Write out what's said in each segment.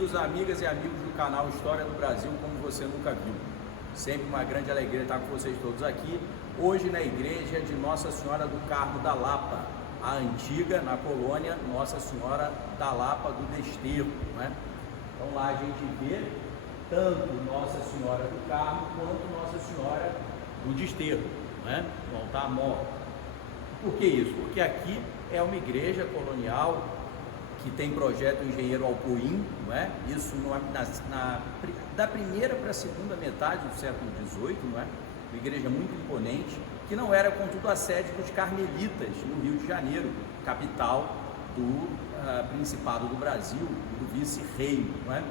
Bem-vindos, amigas e amigos do canal História do Brasil como você nunca viu. Sempre uma grande alegria estar com vocês todos aqui. Hoje na igreja de Nossa Senhora do Carmo da Lapa, a antiga, na colônia, Nossa Senhora da Lapa do Desterro, né? Então lá a gente vê tanto Nossa Senhora do Carmo quanto Nossa Senhora do Desterro, né? No altar-mor. Por que isso? Porque aqui é uma igreja colonial que tem projeto Engenheiro Alpoim, não é? Isso da primeira para a segunda metade do século XVIII, não é? Uma igreja muito imponente, que não era, contudo, a sede dos Carmelitas, no Rio de Janeiro, capital do Principado do Brasil, do vice-reino, não é?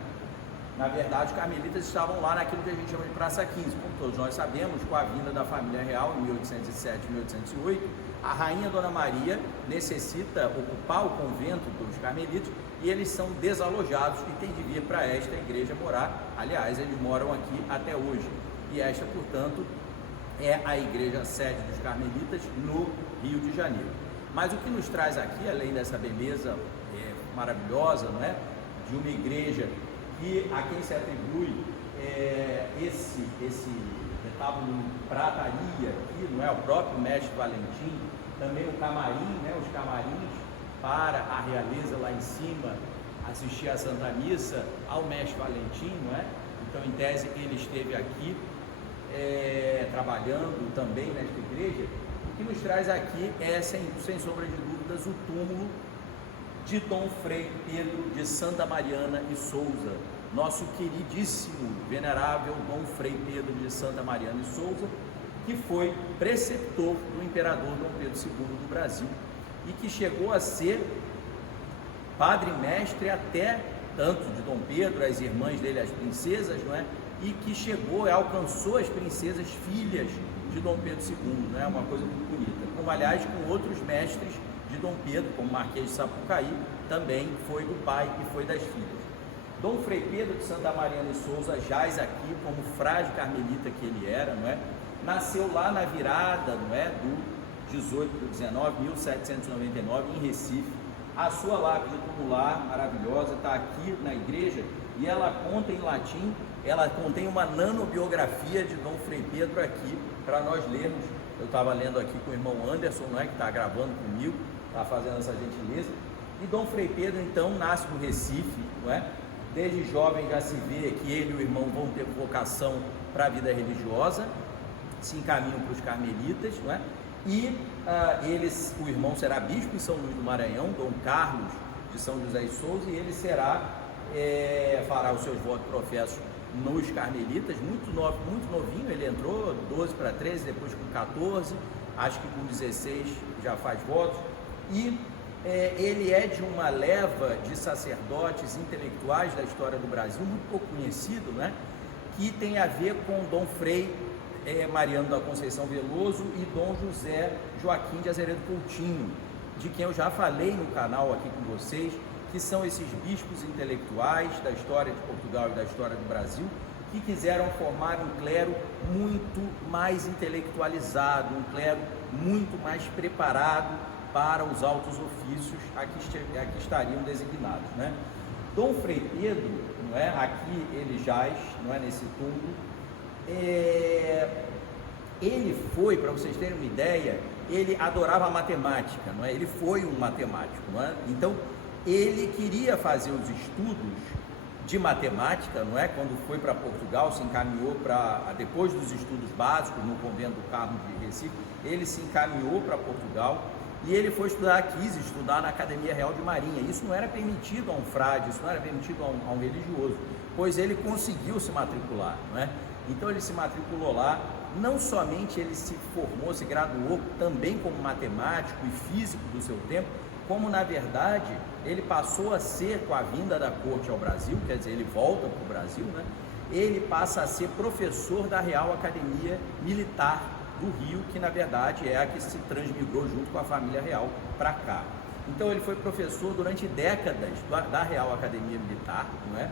Na verdade, os Carmelitas estavam lá naquilo que a gente chama de Praça 15, como todos nós sabemos, com a vinda da família real em 1807 e 1808, a rainha Dona Maria necessita ocupar o convento dos Carmelitas e eles são desalojados e têm de vir para esta igreja morar. Aliás, eles moram aqui até hoje. E esta, portanto, é a igreja sede dos Carmelitas no Rio de Janeiro. Mas o que nos traz aqui, além dessa beleza maravilhosa, não é? De uma igreja que a quem se atribui esse retábulo em prataria aqui, não é? O próprio mestre Valentim, também o camarim, né? Os camarins para a realeza lá em cima, assistir a Santa Missa ao mestre Valentim, não é? Então, em tese, ele esteve aqui trabalhando também nesta igreja. O que nos traz aqui é, sem sombra de dúvidas, o túmulo de Dom Frei Pedro de Santa Mariana e Souza, nosso queridíssimo, venerável Dom Frei Pedro de Santa Mariana e Souza, que foi preceptor do imperador Dom Pedro II do Brasil e que chegou a ser padre mestre até tanto de Dom Pedro, as irmãs dele, as princesas, não é? E que chegou e alcançou as princesas filhas de Dom Pedro II, não é? Uma coisa muito bonita, como aliás com outros mestres de Dom Pedro, como Marquês de Sapucaí, também foi do pai e foi das filhas. Dom Frei Pedro de Santa Mariana e Souza jaz aqui como frade carmelita que ele era, não é? Nasceu lá na virada, não é? Do 18 para o 19, 1799, em Recife. A sua lápide tumular maravilhosa está aqui na igreja e ela conta em latim, ela contém uma nanobiografia de Dom Frei Pedro aqui para nós lermos. Eu estava lendo aqui com o irmão Anderson, não é? Que está gravando comigo, está fazendo essa gentileza. E Dom Frei Pedro, então, nasce no Recife, não é? Desde jovem já se vê que ele e o irmão vão ter vocação para a vida religiosa, se encaminham para os carmelitas, não é? E o irmão será bispo em São Luís do Maranhão, Dom Carlos de São José e Souza, e ele fará os seus votos professos nos carmelitas, muito novinho, ele entrou 12 para 13, depois com 14, acho que com 16 já faz votos, e ele é de uma leva de sacerdotes intelectuais da história do Brasil, muito pouco conhecido, né? Que tem a ver com Dom Frei Mariano da Conceição Veloso e Dom José Joaquim de Azeredo Coutinho, de quem eu já falei no canal aqui com vocês, que são esses bispos intelectuais da história de Portugal e da história do Brasil, que quiseram formar um clero muito mais intelectualizado, um clero muito mais preparado para os altos ofícios a que estariam designados, né? Dom Frei Pedro, não é? Aqui ele jaz, não é? Nesse túmulo. Ele foi, para vocês terem uma ideia, ele adorava a matemática, não é? Ele foi um matemático, não é? Então, ele queria fazer os estudos de matemática, não é? Quando foi para Portugal, se encaminhou depois dos estudos básicos no convento do Carmo de Recife, ele se encaminhou para Portugal e ele foi quis estudar na Academia Real de Marinha. Isso não era permitido a um frade, isso não era permitido a um religioso, pois ele conseguiu se matricular, não é? Então ele se matriculou lá, não somente ele se formou, se graduou também como matemático e físico do seu tempo, como na verdade ele passou a ser, com a vinda da corte ao Brasil, quer dizer, ele volta para o Brasil, né? Ele passa a ser professor da Real Academia Militar do Rio, que na verdade é a que se transmigrou junto com a família real para cá. Então ele foi professor durante décadas da Real Academia Militar, não é?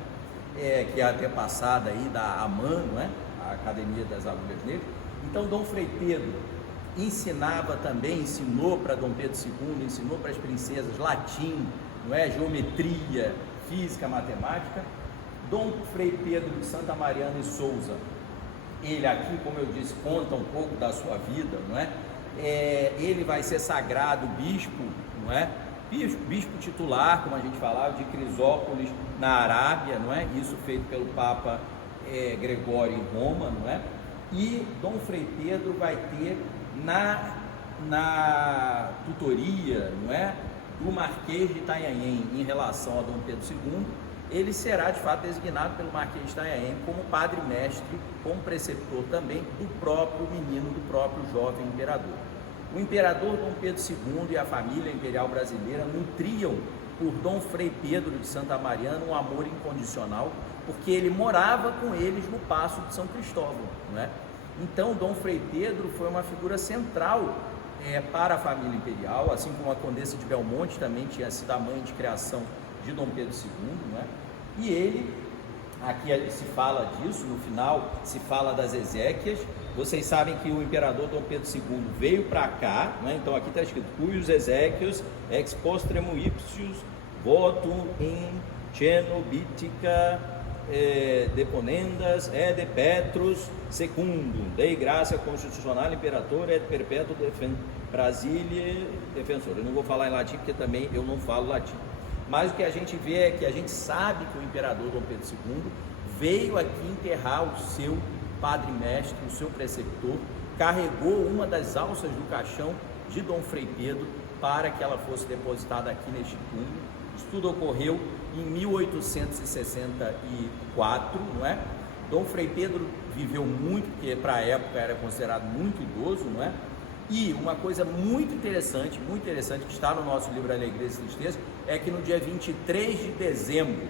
Que é até passada aí da AMAN, não é? A Academia das Agulhas Negras. Então Dom Frei Pedro ensinou para Dom Pedro II, ensinou para as princesas latim, não é? Geometria, física, matemática, Dom Frei Pedro de Santa Mariana e Souza, ele aqui, como eu disse, conta um pouco da sua vida, não é? Ele vai ser sagrado bispo, não é? Bispo titular, como a gente falava, de Crisópolis, na Arábia, não é? Isso feito pelo Papa Gregório em Roma, não é? E Dom Frei Pedro vai ter na tutoria, não é? Do Marquês de Itanhaém em relação a Dom Pedro II, ele será de fato designado pelo Marquês de Itanhaém como padre-mestre, como preceptor também do próprio menino, do próprio jovem imperador. O imperador Dom Pedro II e a família imperial brasileira nutriam por Dom Frei Pedro de Santa Mariana um amor incondicional, porque ele morava com eles no Paço de São Cristóvão, não é? Então, Dom Frei Pedro foi uma figura central para a família imperial, assim como a Condessa de Belmonte também tinha sido a mãe de criação de Dom Pedro II, não é? E ele, aqui se fala disso, no final se fala das exéquias. Vocês sabem que o imperador Dom Pedro II veio para cá, não é? Então aqui está escrito: cuius exéquios ex postremo ipsius votum in cenobitica deponendas de Petrus secundum Dei gracia constitucional imperator et perpetuo Brasília defensor. Eu não vou falar em latim porque também eu não falo latim. Mas o que a gente vê é que a gente sabe que o imperador Dom Pedro II veio aqui enterrar o seu padre-mestre, o seu preceptor, carregou uma das alças do caixão de Dom Frei Pedro para que ela fosse depositada aqui neste túmulo. Isso tudo ocorreu em 1864, não é? Dom Frei Pedro viveu muito, porque para a época era considerado muito idoso, não é? E uma coisa muito interessante que está no nosso livro Alegria e Tristeza, é que no dia 23 de dezembro,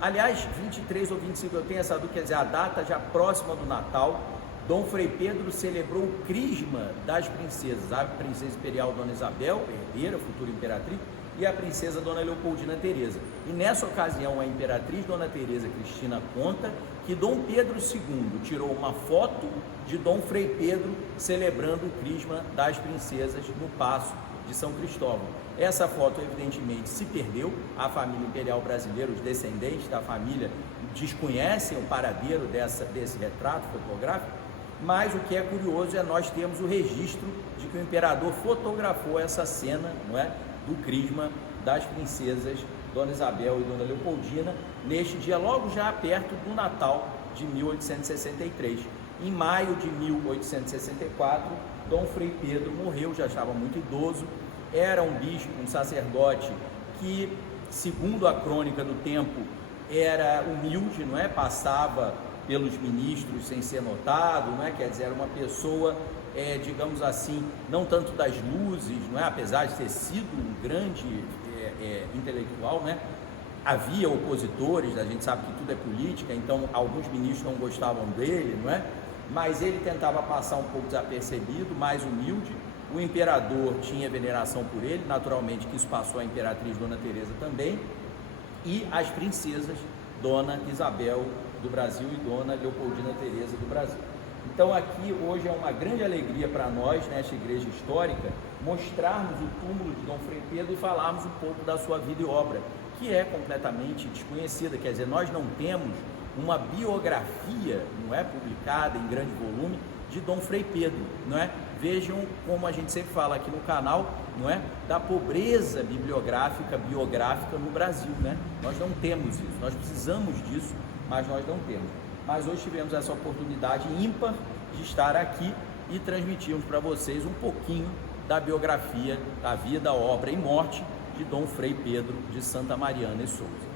aliás, 23 ou 25, eu tenho essa dúvida, quer dizer, a data já próxima do Natal, Dom Frei Pedro celebrou o crisma das princesas, a princesa imperial Dona Isabel, herdeira, futura imperatriz, e a princesa Dona Leopoldina Teresa. E nessa ocasião, a imperatriz Dona Teresa Cristina conta que Dom Pedro II tirou uma foto de Dom Frei Pedro celebrando o crisma das princesas no Paço de São Cristóvão. Essa foto, evidentemente, se perdeu. A família imperial brasileira, os descendentes da família, desconhecem o paradeiro desse retrato fotográfico, mas o que é curioso é nós temos o registro de que o imperador fotografou essa cena, não é, do crisma das princesas Dona Isabel e Dona Leopoldina, neste dia logo já perto do Natal de 1863. Em maio de 1864, Dom Frei Pedro morreu, já estava muito idoso, era um bispo, um sacerdote que, segundo a crônica do tempo, era humilde, não é? Passava pelos ministros sem ser notado, não é? Quer dizer, era uma pessoa, digamos assim, não tanto das luzes, não é? Apesar de ter sido um grande intelectual, né? Havia opositores, a gente sabe que tudo é política, então alguns ministros não gostavam dele, não é? Mas ele tentava passar um pouco desapercebido, mais humilde. O imperador tinha veneração por ele, naturalmente que isso passou a imperatriz Dona Teresa também, e as princesas Dona Isabel do Brasil e Dona Leopoldina Teresa do Brasil. Então aqui hoje é uma grande alegria para nós, nesta igreja histórica, mostrarmos o túmulo de Dom Frei Pedro e falarmos um pouco da sua vida e obra, que é completamente desconhecida. Quer dizer, nós não temos uma biografia, não é, publicada em grande volume de Dom Frei Pedro, não é? Vejam como a gente sempre fala aqui no canal, não é, da pobreza biográfica no Brasil, né? Nós não temos isso, nós precisamos disso, mas nós não temos. Mas hoje tivemos essa oportunidade ímpar de estar aqui e transmitirmos para vocês um pouquinho da biografia, da vida, obra e morte de Dom Frei Pedro de Santa Mariana e Souza.